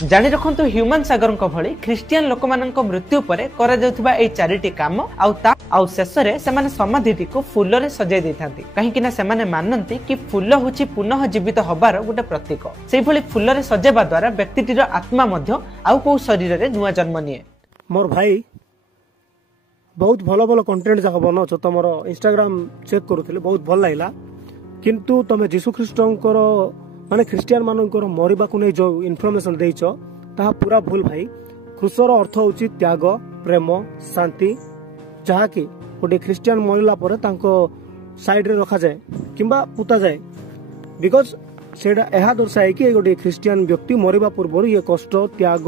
जानि रखंतु ह्यूमन सागर भली ख्रिस्टियन लोक मृत्यु पर करा जाउथबा एई चारिटी काम आउ शेष रे सेमाने समाधिटी को फूल रे सजाई देथांती काहेकि ना सेमाने मानंती कि फूल होची पुनः जीवित होबार गोटे प्रतीक। सेहि भली फूल रे सजेबा द्वारा व्यक्तिटीर आत्मा मध्य आउ को शरीर रे नुआ जन्म निए। मोर भाई बहुत भल भल कंटेंट जाक बनाउछ तमर इंस्टाग्राम चेक करूथिले बहुत भल लागला किंतु तमे जीशु ख्रीष्टंकर माने ख्रिस्टियन मानकर मरिबा को नै जो इन्फॉर्मेशन देइछ ताहा पूरा भूल भाई। क्रूसर अर्थ होची त्याग प्रेम शांति जहा कि गोटे ख्रिस्टियन मरिला परे तांको साइड रे रखा जाए किंबा पुता जाए बिकॉज सेडा एहा दर्शाए कि गोटे ख्रिस्टियन व्यक्ति मरिबा पूर्व ये कष्ट त्याग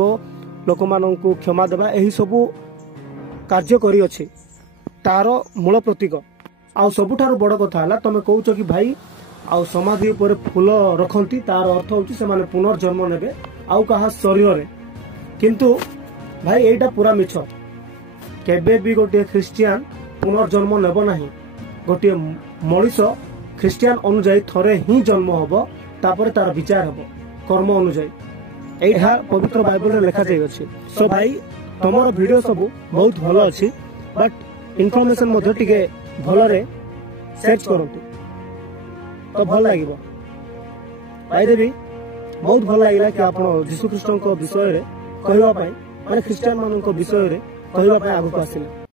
लोक माननकु क्षमा देबा एही सबु कार्य करी अछि तार मूल प्रतीक। आ सबुठारु बड़ कथा हला तमे कहउछ कि भाई आउ समाधि ऊपर फूल रखंती तार अर्थ होची से माने पुनर्जन्म नेबे आउ कहा शरीर रे किंतु भाई एटा पूरा मिछ केबे भी गोटे ख्रिस्टियन पुनर्जन्म नेबो नाही। गोटे मनीष ख्रिस्टियन अनुଯାयी थरे ही जन्म होबो तापर तार विचार होबो कर्म अनुଯାयी एहा पवित्र बाइबल रे लिखा जाय अछि। सो भाई तमरो वीडियो सब बहुत भलो अछि बट इन्फॉर्मेशन मध्ये टिके भलो रे सर्च करंतु तो भल लागिबो। भाई देवी बहुत भल लागिला कि आपण जीशु ख्रीष्टन को विषय रे कहबा पई माने ख्रिस्टियन मानन को विषय रे कहबा पई आगु आसिले।